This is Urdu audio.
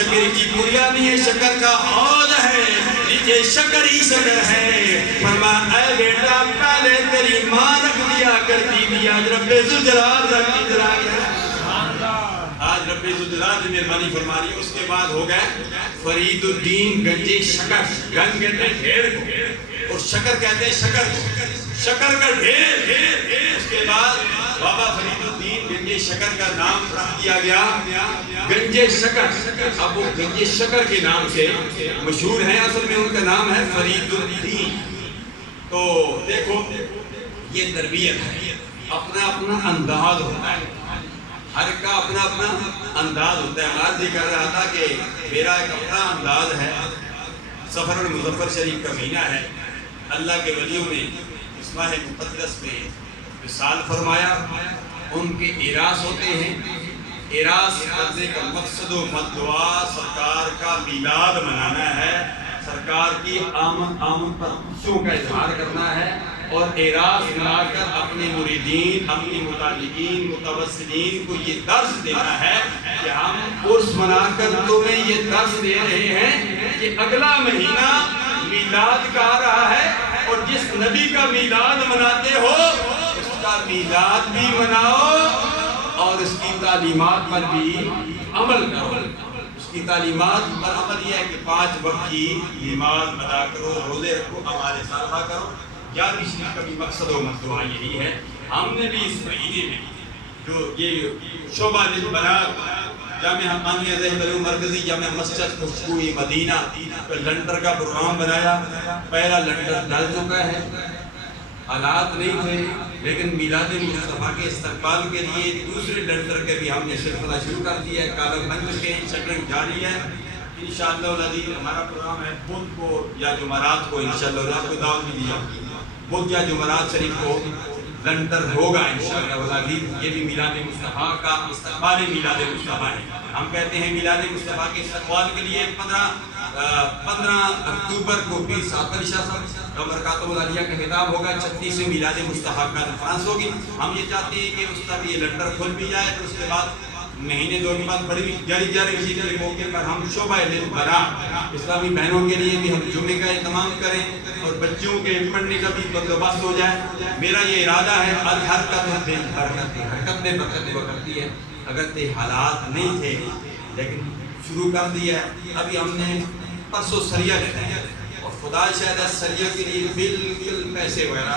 شکر کی پوریا نہیں ہے، شکر کا حوض ہے، نیچے شکر ہی شکر ہے۔ فرمایا اے بیٹا پہلے تیری ماں رکھ دیا کرتی تھی، آج رب ذوالجلال رکھ دی جلا گیا۔ آج رب ذوالجلال نے مہربانی فرما رہی ہے۔ اس کے بعد ہو گئے فرید الدین گنج شکر، گنج کہتے ہیں ڈھیر کو اور شکر کہتے ہیں شکر کو، شکر کا ڈھیر۔ اس کے بعد بابا فرید الدین گنج شکر کا نام رکھ دیا گیا گنج شکر۔ اب وہ گنج شکر کے نام سے مشہور ہیں، اصل میں ان کا نام ہے فرید الدین۔ تو دیکھو یہ تربیت ہے، اپنا اپنا انداز ہوتا ہے، ہر کا اپنا اپنا انداز ہوتا ہے۔ آج یہ کر رہا تھا کہ میرا ایک اپنا انداز ہے، سفر المظفر شریف کا مہینہ ہے، اللہ کے ولیوں نے اس ماہ مقدس میں وصال فرمایا، ان کے اعراس ہوتے ہیں۔ اعراس کرنے کا مقصد و مدعا سرکار کا میلاد منانا ہے، سرکار کی آمد پر خوشیوں کا اظہار کرنا ہے، اور اعراس منا کر اپنے مریدین، اپنے متعلقین، متوسلین کو یہ درس دینا ہے کہ ہم عرس منا کر تمہیں یہ درس دے رہے ہیں کہ اگلا مہینہ میلاد کا آ رہا ہے، اور جس نبی کا میلاد مناتے ہو اس کا میلاد بھی مناؤ اور اس کی تعلیمات پر بھی عمل کرو۔ اس کی تعلیمات پر عمل یہ ہے کہ 5 وقت کی نماز ادا کرو، روزے رکھو، اعمال صالحہ کرو۔ یاد شریف کا بھی مقصد و مدعا یہی ہے۔ ہم نے بھی اس مہینے میں جو یہ شعبہ للبلاغ جامعہ حقانیہ ذہن علوم مرکزی جامعہ مسجد خوشبوئی مدینہ لنٹر کا پروگرام بنایا، پہلا لنٹر ڈل چکا ہے، حالات نہیں تھے، لیکن میلاد مصطفیٰ کے استقبال کے لیے دوسرے لنٹر کے بھی ہم نے سلسلہ شروع کر دیا ہے، کالم بن چکے ہیں، شٹرنگ جاری ہے۔ انشاءاللہ العزیز ہمارا پروگرام ہے بدھ کو یا جمعرات کو، انشاءاللہ اللہ کو دعوت بھی دیا، بدھ یا جمعرات شریف کو لنٹر ہوگا انشاءاللہ العزیز۔ یہ بھی میلاد مصطفیٰ کا استقبال میلاد مصطفیٰ ہے۔ ہم کہتے ہیں میلاد مصطفیٰ کے استقبال کے لیے 15 اکتوبر کو پیر سعد شاہ صاحب برکاتہ العالیہ کا خطاب ہوگا، 36 میلاد مصطفیٰ کا کنفرنس ہوگی۔ ہم یہ چاہتے ہیں کہ اس کا بھی یہ لنٹر کھل بھی جائے، تو اس کے بعد مہینے 2 کے بعد بڑی جاری اسی کے موقع پر ہم شعبہ للبلاغ اسلامی بہنوں کے لیے بھی ہم جمعے کا اہتمام کریں اور بچوں کے پڑھنے کا بھی بندوبست ہو جائے۔ میرا یہ ارادہ ہے، حرکت میں برکت بکرتی ہے۔ اگر تے حالات نہیں تھے لیکن شروع کر دیا ہے۔ ابھی ہم نے پرسوں سریہ لینا ہے اور خدا شاید سریہ کے لیے بالکل پیسے وغیرہ